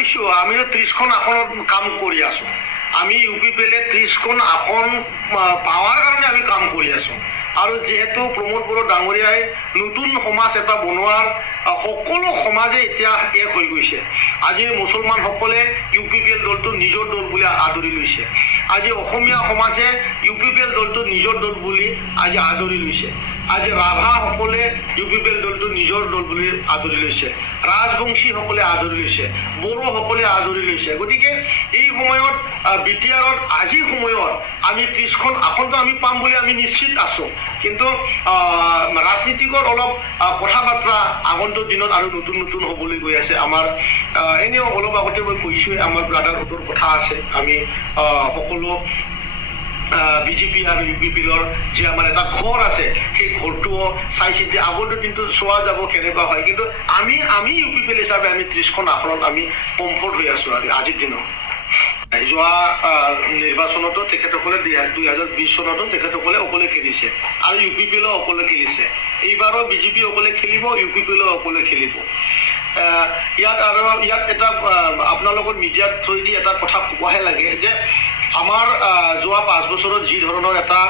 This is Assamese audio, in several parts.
কৈছোঁ আমিও 30খন আসনত কাম কৰি আছোঁ। আমি UPPL 30খন আসন পাৱাৰ কাৰণে আমি কাম কৰি আছোঁ। আৰু যিহেতু প্ৰমোদ বড়ো ডাঙৰীয়াই নতুন সমাজ এটা বনোৱাৰ সকলো সমাজে এতিয়া এক হৈ গৈছে। আজি মুছলমানসকলে UPPL দলটো নিজৰ দল বুলি আদৰি লৈছে। আজি অসমীয়া সমাজে UPPL দলটো নিজৰ দল বুলি আজি আদৰি লৈছে। আজি ৰাভাসকলে UPPL দলটো নিজৰ দল বুলি আদৰি লৈছে। ৰাজবংশীসকলে আদৰি লৈছে। বড়োসকলে আদৰি লৈছে। গতিকে এই সময়ত BTRত আজিৰ সময়ত আমি 30খন আসনটো আমি পাম বুলি আমি নিশ্চিত আছোঁ। কিন্তু ৰাজনীতিকৰ অলপ কথা বাৰ্তা আগন্তুক দিনত আৰু নতুন নতুন হ'বলৈ গৈ আছে। আমাৰ এনেও অলপ আগতে মই কৈছোঁৱে, আমাৰ ব্ৰাদাৰহুডৰ কথা আছে। আমি সকলো BJP আৰু UPPLৰ যি আমাৰ এটা ঘৰ আছে, সেই ঘৰটোও চাই চিন্তি আগন্তুক দিনটো চোৱা যাব কেনেকুৱা হয়। কিন্তু আমি UPPL হিচাপে আমি 30খন আসনত আমি কমফৰ্ট হৈ আছোঁ আৰু আজিৰ দিনত। যোৱা নিৰ্বাচনতো তেখেতসকলে 2020 চনতো তেখেতসকলে অকলে খেলিছে আৰু UPPLও অকলে খেলিছে। এইবাৰো BJP অকলে খেলিব, UPPLও অকলে খেলিব। ইয়াত এটা আপোনালোকৰ মিডিয়াৰ থ্ৰুদি এটা কথা কোৱাহে লাগে যে আমাৰ যোৱা 5 বছৰত যি ধৰণৰ এটা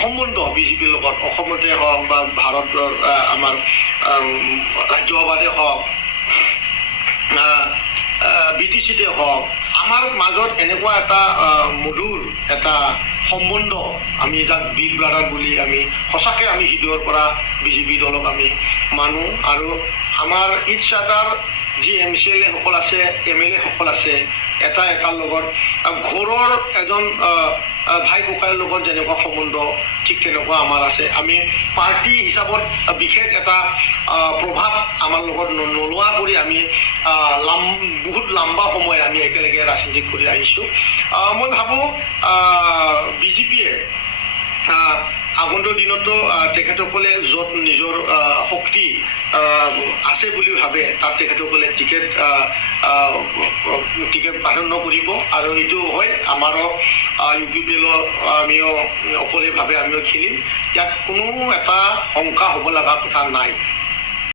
সম্বন্ধ BJPৰ লগত, অসমতে হওক বা ভাৰতৰ আমাৰ ৰাজ্যসভাতে হওক, BTCতে হওক, আমাৰ মাজত এনেকুৱা এটা মধুৰ এটা সম্বন্ধ, আমি যাক বিগ ব্ৰাদাৰ বুলি আমি সঁচাকৈ আমি হৃদয়ৰ পৰা BJP দলক আমি মানো। আৰু আমাৰ ইটছ আদাৰ যি MCLA সকল আছে, MLA সকল আছে, এটাৰ লগত ঘৰৰ এজন ভাই ককাইৰ লগত যেনেকুৱা সম্বন্ধ ঠিক তেনেকুৱা আমাৰ আছে। আমি পাৰ্টি হিচাপত বিশেষ এটা প্ৰভাৱ আমাৰ লগত নোলোৱা কৰি আমি বহুত লম্বা সময় আমি একেলগে ৰাজনীতি কৰি আহিছোঁ। মই ভাবোঁ BJPয়ে আগন্তুক দিনতো তেখেতসকলে য'ত নিজৰ শক্তি আছে বুলি ভাবে তাত তেখেতসকলে টিকেট প্ৰাধান্য কৰিব। আৰু এইটো হয় আমাৰো UPPLৰ আমিও অকলে ভাবে আমিও খেলিম। ইয়াত কোনো এটা শংকা হ'ব লগা কথা নাই।